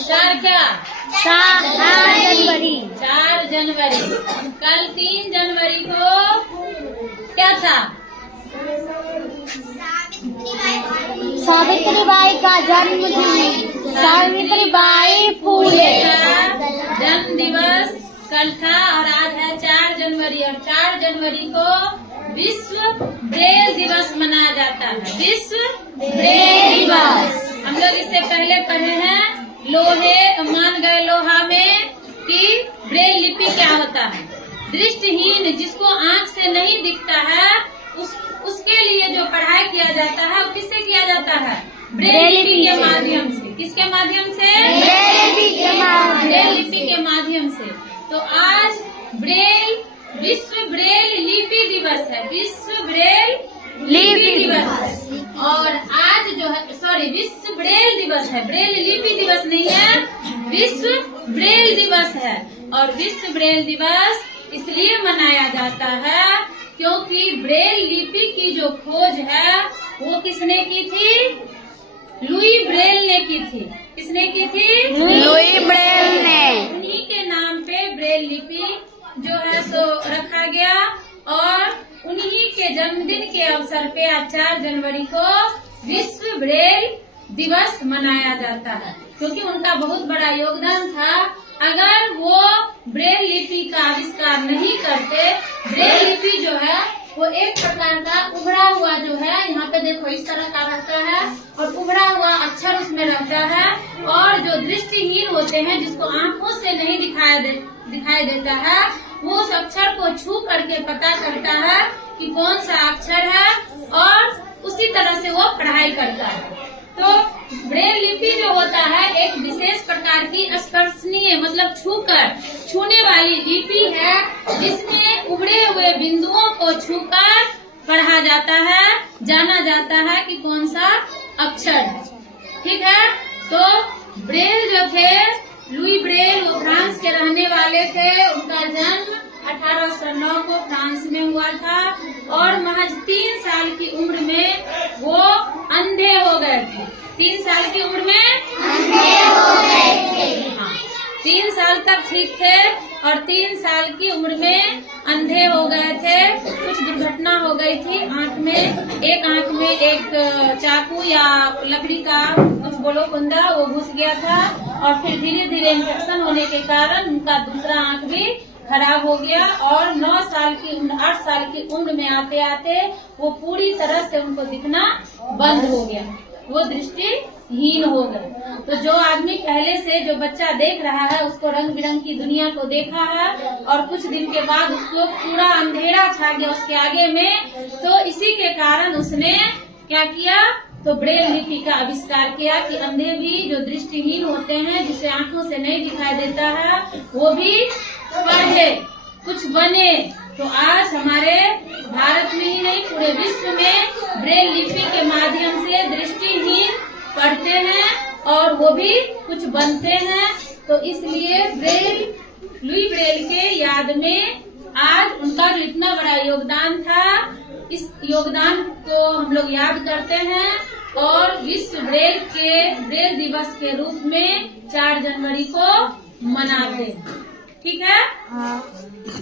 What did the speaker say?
चार क्या? 4 जनवरी। 4 जनवरी। कल 3 जनवरी को क्या था? सावित्रीबाई का जन्मदिन। सावित्रीबाई फुले का जन्म दिवस कल था और आज है 4 जनवरी। और 4 जनवरी को विश्व ब्रेल दिवस मनाया जाता है। विश्व ब्रेल दिवस हम लोग इससे पहले पढ़े हैं। मान गए लोहा में कि ब्रेल लिपि क्या होता है। दृष्टिहीन जिसको आंख से नहीं दिखता है उसके लिए जो पढ़ाई किया जाता है वो किससे किया जाता है? ब्रेल लिपि के माध्यम से। किसके माध्यम से? ब्रेल लिपि के माध्यम से। तो आज विश्व ब्रेल लिपि दिवस है। विश्व ब्रेल लिपि दिवस है। और आज जो है विश्व ब्रेल दिवस है। ब्रेल लिपि दिवस नहीं है, विश्व ब्रेल दिवस है। और विश्व ब्रेल दिवस इसलिए मनाया जाता है क्योंकि ब्रेल लिपि की जो खोज है वो किसने की थी? लुई ब्रेल ने की थी। किसने की थी? लुई ब्रेल ने। उन्हीं के नाम पे ब्रेल लिपि जो है सो रखा गया। और उन्हीं के जन्मदिन के अवसर पे आज 4 जनवरी को विश्व ब्रेल दिवस मनाया जाता है क्योंकि उनका बहुत बड़ा योगदान था। अगर वो ब्रेल लिपि का आविष्कार नहीं करते, ब्रेल लिपि जो है वो एक प्रकार का उभरा हुआ जो है, यहाँ पे देखो इस तरह का रहता है और उभरा हुआ अक्षर उसमें रहता है। और जो दृष्टिहीन होते हैं जिसको आंखों से नहीं दिखाई देता है वो उस अक्षर को छू करके पता करता है कि कौन सा अक्षर है और उसी तरह से वो पढ़ाई करता है। तो ब्रेल लिपि जो होता है एक विशेष प्रकार की स्पर्शनीय मतलब छूने वाली लिपि है जिसमें उभरे हुए बिंदुओं को छूकर पढ़ा जाता है, जाना जाता है कि कौन सा अक्षर है। ठीक है। तो ब्रेल जो थे, लुई ब्रेल वो फ्रांस के रहने वाले थे। उनका जन्म 1809 को फ्रांस में हुआ था और महज 3 साल की उम्र में वो अंधे हो गए थे। 3 साल की उम्र में अंधे हो गए थे। हाँ, 3 साल तक ठीक थे और 3 साल की उम्र में अंधे हो गए थे। कुछ दुर्घटना हो गई थी आंख में। एक आंख में एक चाकू या लकड़ी का कुछ बोलो कुंदा वो घुस गया था और फिर धीरे धीरे इन्फेक्शन होने के कारण उनका दूसरा आंख भी खराब हो गया। और 8 साल की उम्र में आते आते वो पूरी तरह से उनको दिखना बंद हो गया। वो दृष्टिहीन हो गए। तो जो आदमी पहले से जो बच्चा देख रहा है उसको रंग बिरंग की दुनिया को देखा है और कुछ दिन के बाद उसको पूरा अंधेरा छा गया उसके आगे में। तो इसी के कारण उसने क्या किया? तो ब्रेल लिपि का आविष्कार किया कि अंधे भी जो दृष्टिहीन होते हैं जिसे आंखों से नहीं दिखाई देता है वो भी पढ़े, कुछ बने। तो आज हमारे भारत में ही नहीं पूरे विश्व में ब्रेल लिपि के माध्यम से दृष्टिहीन पढ़ते हैं और वो भी कुछ बनते हैं। तो इसलिए लुई ब्रेल के याद में आज उनका जो इतना बड़ा योगदान था इस योगदान को हम लोग याद करते हैं और विश्व ब्रेल दिवस के रूप में 4 जनवरी को मनाते हैं। ठीक है।